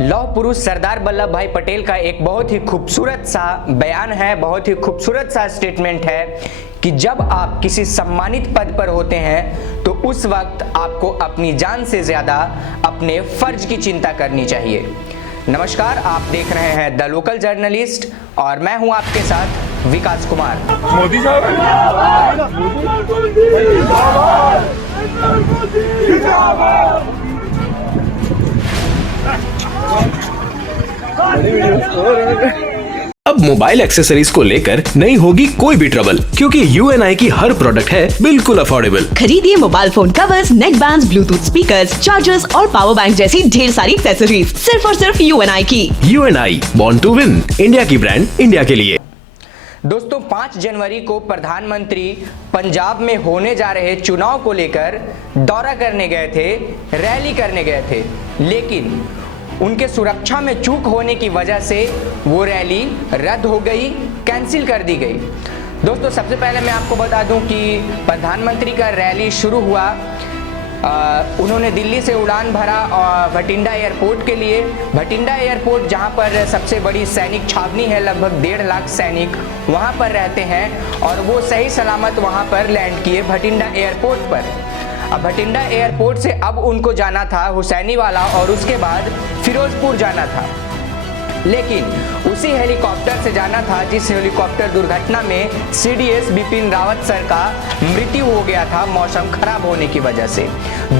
लौह पुरुष सरदार वल्लभ भाई पटेल का एक बहुत ही खूबसूरत सा बयान है, बहुत ही खूबसूरत सा स्टेटमेंट है कि जब आप किसी सम्मानित पद पर होते हैं तो उस वक्त आपको अपनी जान से ज्यादा अपने फर्ज की चिंता करनी चाहिए। नमस्कार, आप देख रहे हैं द लोकल जर्नलिस्ट और मैं हूं आपके साथ विकास कुमार। मोदी साहब अब मोबाइल एक्सेसरीज को लेकर नहीं होगी कोई भी ट्रबल, क्योंकि UNI की हर प्रोडक्ट है बिल्कुल अफोर्डेबल। खरीदिए मोबाइल फोन कवर्स, नेक बैंड्स, ब्लूटूथ स्पीकर्स, चार्जर्स और पावर बैंक जैसी ढेर सारी एक्सेसरीज सिर्फ और सिर्फ UNI की। UNI born to win, India की ब्रांड इंडिया के लिए। दोस्तों, 5 जनवरी को प्रधानमंत्री पंजाब में होने जा रहे चुनाव को लेकर दौरा करने गए थे, रैली करने गए थे, लेकिन उनके सुरक्षा में चूक होने की वजह से वो रैली रद्द हो गई, कैंसिल कर दी गई। दोस्तों, सबसे पहले मैं आपको बता दूं कि प्रधानमंत्री का रैली शुरू हुआ, उन्होंने दिल्ली से उड़ान भरा भटिंडा एयरपोर्ट के लिए। भटिंडा एयरपोर्ट जहां पर सबसे बड़ी सैनिक छावनी है, लगभग 1.5 लाख सैनिक वहां पर रहते हैं और वो सही सलामत वहां पर लैंड किए भटिंडा एयरपोर्ट पर। अब भटिंडा एयरपोर्ट से अब उनको जाना था हुसैनीवाला और उसके बाद फिरोजपुर जाना था, लेकिन उसी हेलीकॉप्टर से जाना था जिस हेलीकॉप्टर दुर्घटना में CDS बिपिन रावत सर का मृत्यु हो गया था मौसम खराब होने की वजह से।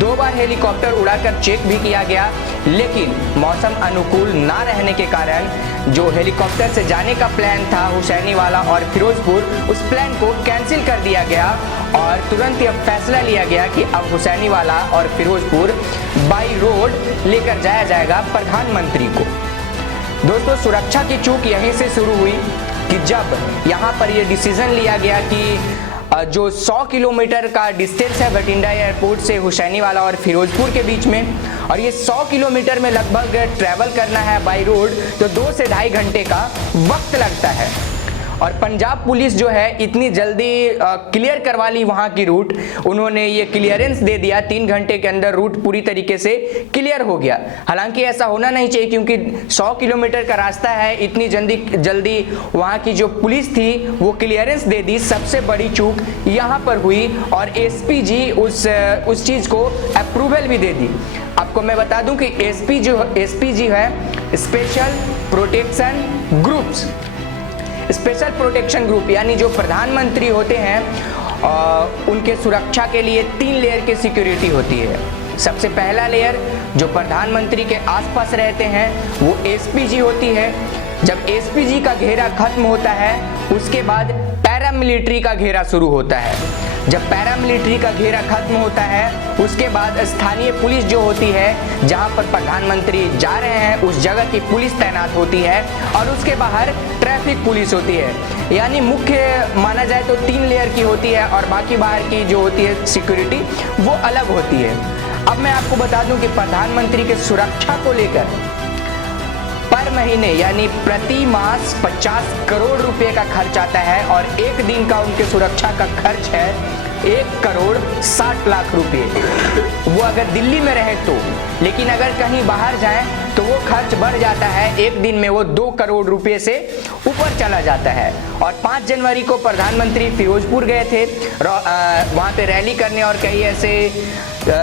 2 बार हेलीकॉप्टर उड़ाकर चेक भी किया गया, लेकिन मौसम अनुकूल ना रहने के कारण जो हेलीकॉप्टर से जाने का प्लान था हुसैनीवाला और फिरोजपुर, उस प्लान को कैंसिल कर दिया गया और तुरंत यह फैसला लिया गया कि अब हुसैनीवाला और फिरोजपुर बाई रोड लेकर जाया जाएगा प्रधानमंत्री को। दोस्तों, सुरक्षा की चूक यहीं से शुरू हुई कि जब यहाँ पर यह डिसीजन लिया गया कि जो 100 किलोमीटर का डिस्टेंस है भटिंडा एयरपोर्ट से हुसैनीवाला और फिरोजपुर के बीच में, और ये 100 किलोमीटर में लगभग ट्रैवल करना है बाई रोड, तो 2 से ढाई घंटे का वक्त लगता है। और पंजाब पुलिस जो है इतनी जल्दी क्लियर करवा ली वहाँ की रूट, उन्होंने ये क्लियरेंस दे दिया, 3 घंटे के अंदर रूट पूरी तरीके से क्लियर हो गया। हालांकि ऐसा होना नहीं चाहिए, क्योंकि 100 किलोमीटर का रास्ता है, इतनी जल्दी वहाँ की जो पुलिस थी वो क्लियरेंस दे दी। सबसे बड़ी चूक यहाँ पर हुई और SP जी उस चीज़ को अप्रूवल भी दे दी। आपको मैं बता दूं कि SP जी है special protection groups, special protection group, यानी जो प्रधानमंत्री होते हैं उनके सुरक्षा के लिए 3 लेयर की सिक्योरिटी होती है। सबसे पहला लेयर जो प्रधानमंत्री के आसपास रहते हैं वो SP जी होती है। जब SP जी का घेरा खत्म होता है उसके बाद पैरामिलिट्री का घेरा शुरू होता है। जब पैरामिलिट्री का घेरा खत्म होता है उसके बाद स्थानीय पुलिस जो होती है, जहां पर प्रधानमंत्री जा रहे हैं उस जगह की पुलिस तैनात होती है, और उसके बाहर ट्रैफिक पुलिस होती है। यानी मुख्य माना जाए तो 3 लेयर की होती है और बाकी बाहर की जो होती है सिक्योरिटी वो अलग होती है। अब मैं आपको बता दूं कि प्रधानमंत्री के सुरक्षा को लेकर पर महीने यानी प्रति मास 50 करोड़ रुपए का खर्च आता है और एक दिन का उनके सुरक्षा का खर्च है 1 करोड़ 60 लाख रुपए। वो अगर दिल्ली में रहे तो, लेकिन अगर कहीं बाहर जाएं तो वो खर्च बढ़ जाता है, एक दिन में वो 2 करोड़ रुपए से ऊपर चला जाता है। और 5 जनवरी को प्रधानमंत्री फिरोजपुर गए थे वहाँ पे रैली करने और कई ऐसे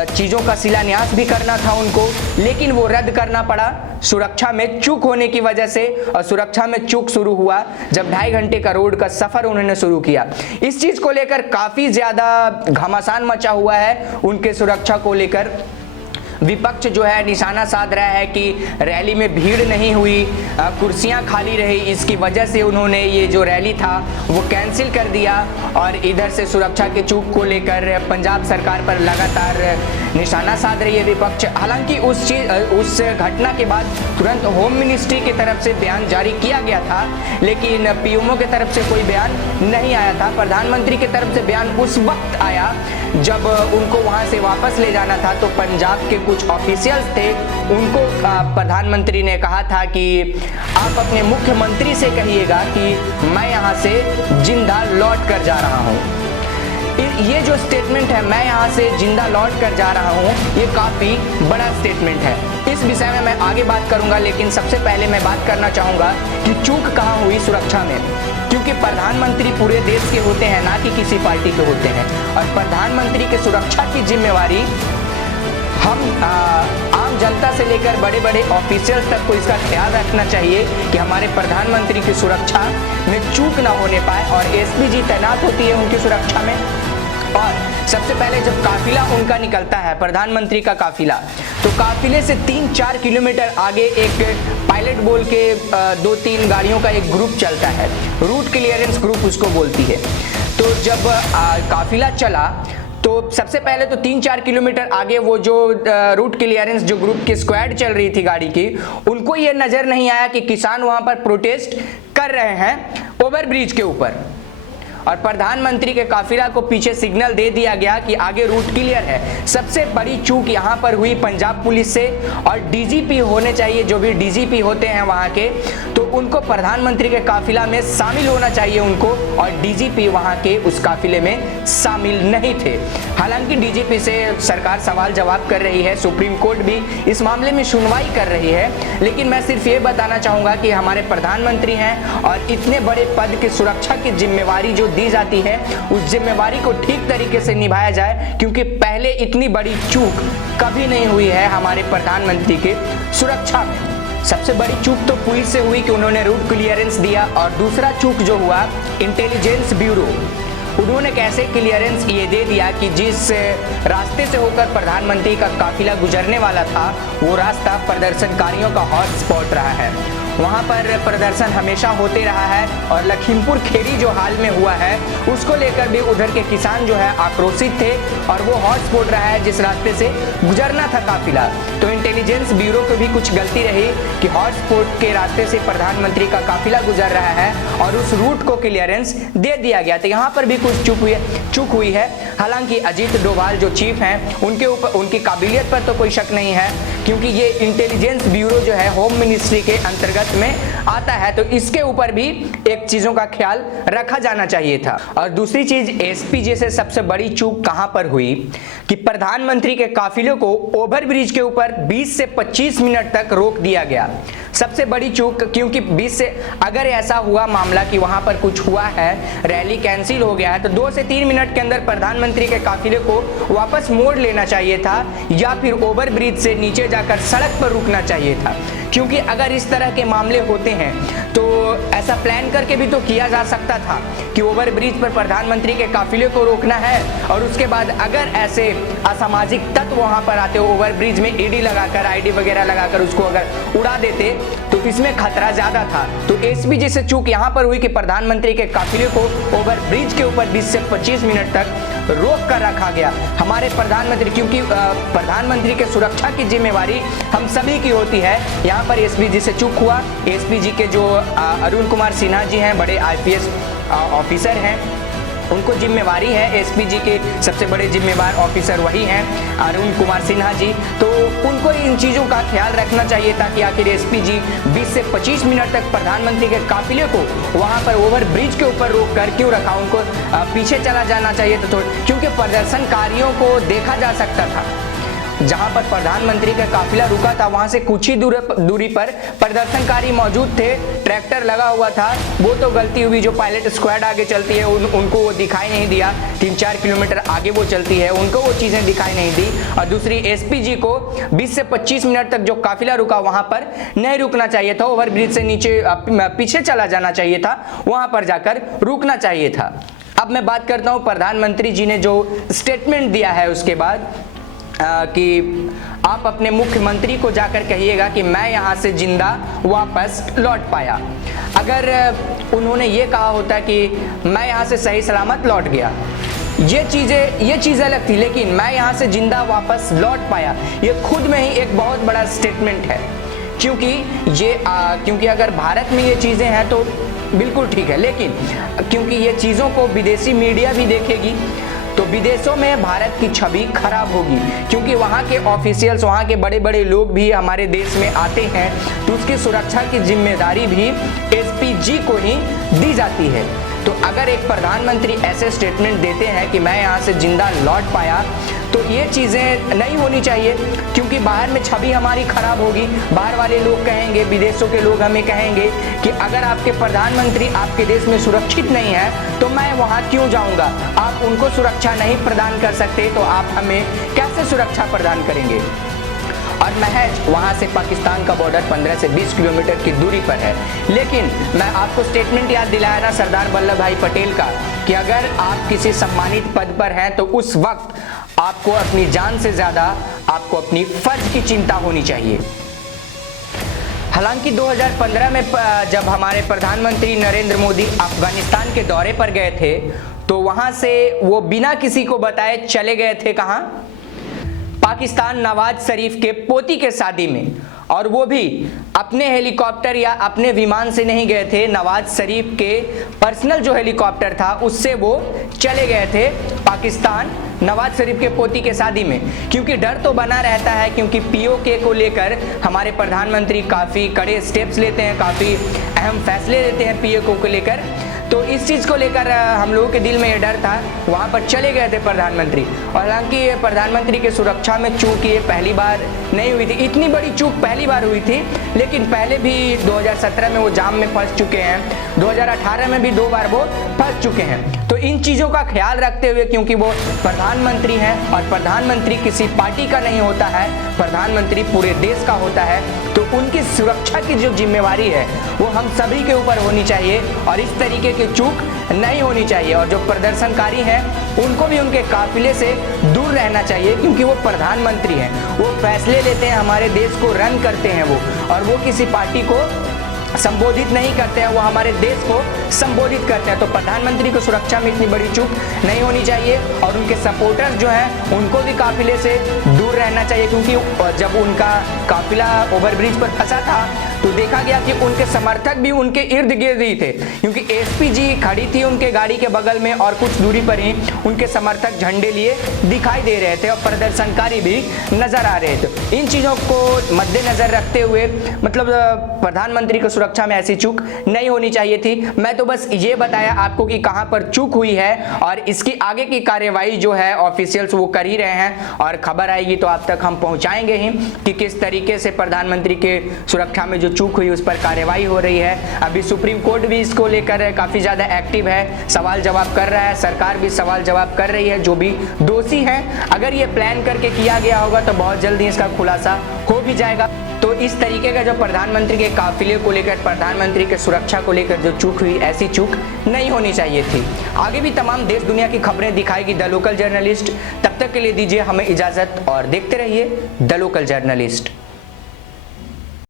चीज़ों का शिलान्यास भी करना था उनको, लेकिन वो रद्द करना पड़ा सुरक्षा में चूक होने की वजह से। और सुरक्षा में चूक शुरू हुआ जब 2.5 घंटे का रोड का सफर उन्होंने शुरू किया। इस चीज को लेकर काफी ज्यादा घमासान मचा हुआ है उनके सुरक्षा को लेकर। विपक्ष जो है निशाना साध रहा है कि रैली में भीड़ नहीं हुई, कुर्सियां खाली रही, इसकी वजह से उन्होंने ये जो रैली था वो कैंसिल कर दिया। और इधर से सुरक्षा के चूक को लेकर पंजाब सरकार पर लगातार निशाना साध रही है विपक्ष। हालांकि उस घटना के बाद तुरंत होम मिनिस्ट्री की तरफ से बयान जारी किया गया था, लेकिन PMO की तरफ से कोई बयान नहीं आया था। प्रधानमंत्री की तरफ से बयान उस वक्त आया जब उनको वहां से वापस ले जाना था, तो पंजाब के कुछ ऑफिशियल्स थे, उनको प्रधानमंत्री ने कहा था कि आप अपने मुख्यमंत्री से कहिएगा कि मैं यहाँ से जिंदा लौट कर जा रहा हूँ। ये जो स्टेटमेंट है, मैं यहाँ से जिंदा लौट कर जा रहा हूँ, ये काफ़ी बड़ा स्टेटमेंट है। इस विषय में मैं आगे बात करूंगा, लेकिन सबसे पहले मैं बात करना चाहूँगा कि चूक कहाँ हुई सुरक्षा में। क्योंकि प्रधानमंत्री पूरे देश के होते हैं, ना कि किसी पार्टी के होते हैं, और प्रधानमंत्री के सुरक्षा की जिम्मेवारी हम आम जनता से लेकर बड़े बड़े ऑफिशियल तक को इसका ख्याल रखना चाहिए कि हमारे प्रधानमंत्री की सुरक्षा में चूक ना होने पाए, और एसपीजी तैनात होती है उनकी सुरक्षा में। और सबसे पहले जब काफिला उनका निकलता है, प्रधानमंत्री का काफिला, तो काफिले से 3-4 किलोमीटर आगे एक पायलट बोल के 2-3 गाड़ियों का एक ग्रुप चलता है, रूट क्लियरेंस ग्रुप उसको बोलती है। तो जब काफिला चला तो सबसे पहले तो 3-4 किलोमीटर आगे वो जो रूट क्लियरेंस जो ग्रुप की स्क्वाड चल रही थी गाड़ी की, उनको ये नजर नहीं आया कि किसान वहां पर प्रोटेस्ट कर रहे हैं ओवरब्रिज के ऊपर, और प्रधानमंत्री के काफिला को पीछे सिग्नल दे दिया गया कि आगे रूट क्लियर है। सबसे बड़ी चूक यहाँ पर हुई पंजाब पुलिस से, और डीजीपी होने चाहिए, जो भी डीजीपी होते हैं वहाँ के, तो उनको प्रधानमंत्री के काफिला में शामिल होना चाहिए उनको, और डीजीपी वहाँ के उस काफिले में शामिल नहीं थे। हालांकि डीजीपी से सरकार सवाल जवाब कर रही है, सुप्रीम कोर्ट भी इस मामले में सुनवाई कर रही है, लेकिन मैं सिर्फ ये बताना चाहूँगा कि हमारे प्रधानमंत्री हैं, और इतने बड़े पद की सुरक्षा की जिम्मेवारी जो दी जाती है, उस जिम्मेवारी को ठीक तरीके से निभाया जाए, क्योंकि पहले इतनी बड़ी चूक कभी नहीं हुई है हमारे प्रधानमंत्री के सुरक्षा में। सबसे बड़ी चूक तो पुलिस से हुई कि उन्होंने रूट क्लियरेंस दिया, और दूसरा चूक जो हुआ इंटेलिजेंस ब्यूरो, उन्होंने कैसे क्लियरेंस ये दे दिया कि जिस रास्ते से होकर प्रधानमंत्री का काफिला गुजरने वाला था, वो रास्ता प्रदर्शनकारियों का हॉटस्पॉट रहा है, वहाँ पर प्रदर्शन हमेशा होते रहा है, और लखीमपुर खेरी जो हाल में हुआ है उसको लेकर भी उधर के किसान जो है आक्रोशित थे, और वो हॉटस्पॉट रहा है जिस रास्ते से गुजरना था काफिला। तो इंटेलिजेंस ब्यूरो को भी कुछ गलती रही कि हॉटस्पॉट के रास्ते से प्रधानमंत्री का काफिला गुजर रहा है, और उस रूट को क्लियरेंस दे दिया गया। तो यहाँ पर भी कुछ चूक हुई है। हालांकि अजीत डोभाल जो चीफ हैं, उनके ऊपर उनकी काबिलियत पर तो कोई शक नहीं है, क्योंकि ये इंटेलिजेंस ब्यूरो जो है होम मिनिस्ट्री के अंतर्गत में आता है, तो इसके ऊपर भी एक चीजों का ख्याल रखा जाना चाहिए था। और दूसरी चीज, एसपीजी से सबसे बड़ी चूक कहां पर हुई कि प्रधानमंत्री के काफिले को ओवरब्रिज के ऊपर 20 से 25 मिनट तक रोक दिया गया। सबसे बड़ी चूक, क्योंकि 20 से अगर ऐसा हुआ मामला कि वहां पर कुछ हुआ है, रैली कैंसिल हो गया है, तो 2 से 3 मिनट के अंदर प्रधानमंत्री के काफिले को वापस मोड़ लेना चाहिए था, या फिर ओवरब्रिज से नीचे जाकर सड़क पर रुकना चाहिए था। क्योंकि अगर इस तरह के मामले होते हैं तो ऐसा प्लान करके भी तो किया जा सकता था कि ओवरब्रिज पर प्रधानमंत्री के काफिले को रोकना है, और उसके बाद अगर ऐसे असामाजिक तत्व वहां पर आते, ओवरब्रिज में ईडी लगाकर, आईडी वगैरह लगाकर उसको अगर उड़ा देते, तो इसमें खतरा ज्यादा था। तो एसपीजी से चूक यहां पर हुई कि प्रधानमंत्री के काफिले को ओवरब्रिज के ऊपर 20 से 25 मिनट तक रोक कर रखा गया हमारे प्रधानमंत्री, क्योंकि प्रधानमंत्री के सुरक्षा की जिम्मेवारी हम सभी की होती है। यहाँ पर एसपीजी से चूक हुआ। एसपीजी के जो अरुण कुमार सिन्हा जी हैं, बड़े आईपीएस ऑफिसर हैं, उनको जिम्मेवारी है, एसपीजी के सबसे बड़े जिम्मेवार ऑफिसर वही हैं, अरुण कुमार सिन्हा जी, तो उनको इन चीज़ों का ख्याल रखना चाहिए था कि आखिर एसपीजी 20 से 25 मिनट तक प्रधानमंत्री के काफिले को वहां पर ओवरब्रिज के ऊपर रोक कर क्यों रखा, उनको पीछे चला जाना चाहिए था, क्योंकि प्रदर्शनकारियों को देखा जा सकता था। जहां पर प्रधानमंत्री का काफिला रुका था, वहां से कुछ ही दूरी पर प्रदर्शनकारी मौजूद थे, ट्रैक्टर लगा हुआ था। वो तो गलती हुई, जो पायलट स्क्वाड आगे चलती है उनको वो दिखाई नहीं दिया, 3-4 किलोमीटर आगे वो चलती है, उनको वो चीजें दिखाई नहीं दी। और दूसरी, एसपीजी को 20 से 25 मिनट तक जो काफिला रुका वहां पर नहीं रुकना चाहिए था, ओवरब्रिज से नीचे पीछे चला जाना चाहिए था, वहां पर जाकर रुकना चाहिए था। अब मैं बात करता हूं प्रधानमंत्री जी ने जो स्टेटमेंट दिया है उसके बाद, कि आप अपने मुख्यमंत्री को जाकर कहिएगा कि मैं यहाँ से जिंदा वापस लौट पाया। अगर उन्होंने ये कहा होता कि मैं यहाँ से सही सलामत लौट गया, ये चीज़ें अलग थी, लेकिन मैं यहाँ से जिंदा वापस लौट पाया, ये खुद में ही एक बहुत बड़ा स्टेटमेंट है। क्योंकि अगर भारत में ये चीज़ें हैं तो बिल्कुल ठीक है, लेकिन क्योंकि ये चीज़ों को विदेशी मीडिया भी देखेगी, तो विदेशों में भारत की छवि खराब होगी, क्योंकि वहाँ के ऑफिशियल्स, वहाँ के बड़े बड़े लोग भी हमारे देश में आते हैं, तो उसकी सुरक्षा की जिम्मेदारी भी एसपीजी को ही दी जाती है। तो अगर एक प्रधानमंत्री ऐसे स्टेटमेंट देते हैं कि मैं यहाँ से जिंदा लौट पाया, तो ये चीज़ें नहीं होनी चाहिए, क्योंकि बाहर में छवि हमारी खराब होगी। बाहर वाले लोग कहेंगे, विदेशों के लोग हमें कहेंगे कि अगर आपके प्रधानमंत्री आपके देश में सुरक्षित नहीं है तो मैं वहाँ क्यों जाऊँगा। आप उनको सुरक्षा नहीं प्रदान कर सकते तो आप हमें कैसे सुरक्षा प्रदान करेंगे। और महज वहाँ से पाकिस्तान का बॉर्डर 15 से 20 किलोमीटर की दूरी पर है। लेकिन मैं आपको स्टेटमेंट याद दिलाया ना सरदार वल्लभ भाई पटेल का, कि अगर आप किसी सम्मानित पद पर हैं तो उस वक्त आपको अपनी जान से ज़्यादा आपको अपनी फर्ज की चिंता होनी चाहिए। हालांकि 2015 में जब हमारे प्रधानमंत्री नरेंद्र मोदी अफगानिस्तान के दौरे पर गए थे, तो वहाँ से वो बिना किसी को बताए चले गए थे कहाँ? पाकिस्तान नवाज शरीफ के पोती के शादी में, और वो भी अपने हेलीकॉप्टर या अपने विमान से नहीं गए थे। नवाज शरीफ के पर्सनल जो हेलीकॉप्टर था उससे वो चले गए थे पाकिस्तान नवाज शरीफ के पोती के शादी में, क्योंकि डर तो बना रहता है, क्योंकि पीओके को लेकर हमारे प्रधानमंत्री काफ़ी कड़े स्टेप्स लेते हैं, काफ़ी अहम फैसले लेते हैं पीओके को लेकर। तो इस चीज़ को लेकर हम लोगों के दिल में ये डर था, वहाँ पर चले गए थे प्रधानमंत्री। और हालांकि प्रधानमंत्री के सुरक्षा में चूक ये पहली बार नहीं हुई थी, इतनी बड़ी चूक पहली बार हुई थी, लेकिन पहले भी 2017 में वो जाम में फंस चुके हैं, 2018 में भी 2 बार वो फंस चुके हैं। तो इन चीज़ों का ख्याल रखते हुए, क्योंकि वो प्रधानमंत्री हैं और प्रधानमंत्री किसी पार्टी का नहीं होता है, प्रधानमंत्री पूरे देश का होता है, तो उनकी सुरक्षा की जो जिम्मेवारी है वो हम सभी के ऊपर होनी चाहिए और इस तरीके की चूक नहीं होनी चाहिए। और जो प्रदर्शनकारी हैं उनको भी उनके काफिले से दूर रहना चाहिए, क्योंकि वो प्रधानमंत्री हैं, वो फैसले लेते हैं, हमारे देश को रन करते हैं वो, और वो किसी पार्टी को संबोधित नहीं करते हैं, वो हमारे देश को संबोधित करते हैं। तो प्रधानमंत्री को सुरक्षा में इतनी बड़ी चूक नहीं होनी चाहिए और उनके सपोर्टर्स जो हैं उनको भी काफिले से दूर रहना चाहिए, क्योंकि जब उनका काफिला ओवरब्रिज पर फंसा था तो देखा गया कि उनके समर्थक भी उनके इर्द गिर्द ही थे, क्योंकि एसपी जी खड़ी थी उनके गाड़ी के बगल में और कुछ दूरी पर ही उनके समर्थक झंडे लिए दिखाई दे रहे थे और प्रदर्शनकारी भी नजर आ रहे थे। इन चीज़ों को मद्देनजर रखते हुए मतलब प्रधानमंत्री को सुरक्षा में ऐसी चूक नहीं होनी चाहिए थी। मैं तो बस ये बताया आपको कि कहां पर चूक हुई है और इसकी आगे की कार्यवाही जो है ऑफिशियल्स वो कर ही रहे हैं, और खबर आएगी तो आप तक हम पहुंचाएंगे ही कि किस तरीके से प्रधानमंत्री के सुरक्षा में जो चूक हुई उस पर कार्यवाही हो रही है। अभी सुप्रीम कोर्ट भी इसको लेकर काफी ज्यादा एक्टिव है, सवाल जवाब कर रहा है, सरकार भी सवाल जवाब कर रही है। जो भी दोषी हैं, अगर ये प्लान करके किया गया होगा तो बहुत जल्दी इसका खुलासा हो भी जाएगा। तो इस तरीके का जो प्रधानमंत्री के काफिले को लेकर, प्रधानमंत्री के सुरक्षा को लेकर जो चूक हुई, ऐसी चूक नहीं होनी चाहिए थी। आगे भी तमाम देश दुनिया की खबरें दिखाएगी द लोकल जर्नलिस्ट। तब तक के लिए दीजिए हमें इजाजत और देखते रहिए द लोकल जर्नलिस्ट।